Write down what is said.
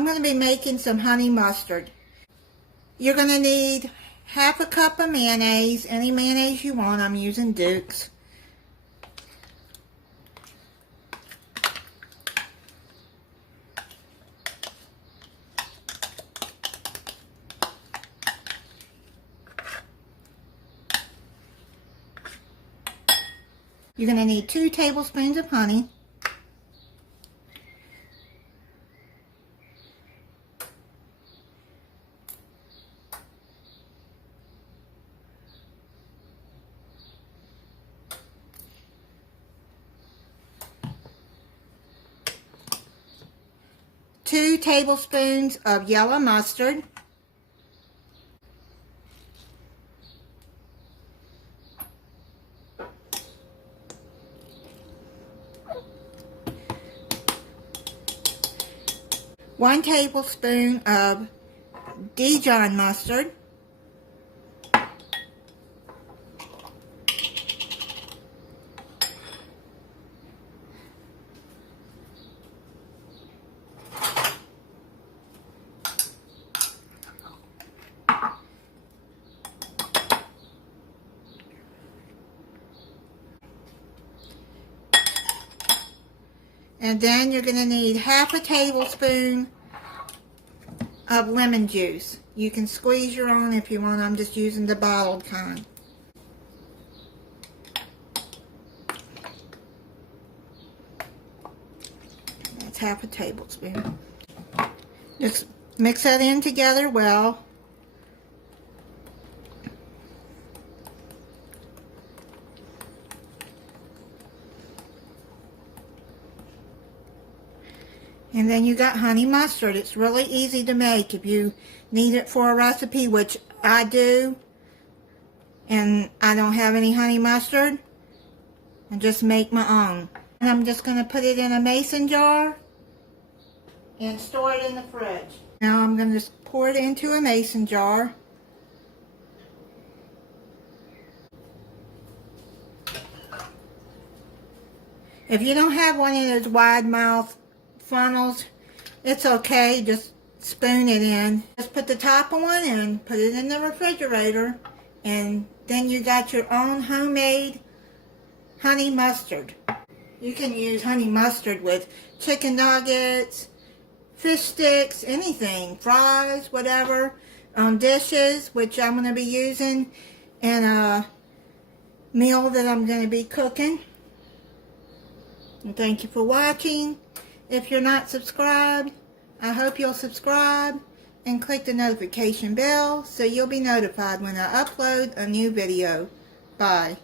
I'm going to be making some honey mustard. You're going to need half a cup of mayonnaise, any mayonnaise you want. I'm using Duke's. You're going to need 2 tablespoons of honey. Two tablespoons of yellow mustard. 1 tablespoon of Dijon mustard. And then you're going to need half a tablespoon of lemon juice. You can squeeze your own if you want. I'm just using the bottled kind. That's half a tablespoon. Just mix that in together well. And then you got honey mustard. It's really easy to make if you need it for a recipe, which I do, and I don't have any honey mustard, I just make my own. And I'm just going to put it in a mason jar and store it in the fridge. Now I'm going to just pour it into a mason jar. If you don't have one of those wide mouth funnels, it's okay, just spoon it in. Just put the top on and put it in the refrigerator, and then you got your own homemade honey mustard. You can use honey mustard with chicken nuggets, fish sticks, anything, fries, whatever, on dishes, which I'm going to be using in a meal that I'm going to be cooking. And thank you for watching. If you're not subscribed, I hope you'll subscribe and click the notification bell so you'll be notified when I upload a new video. Bye.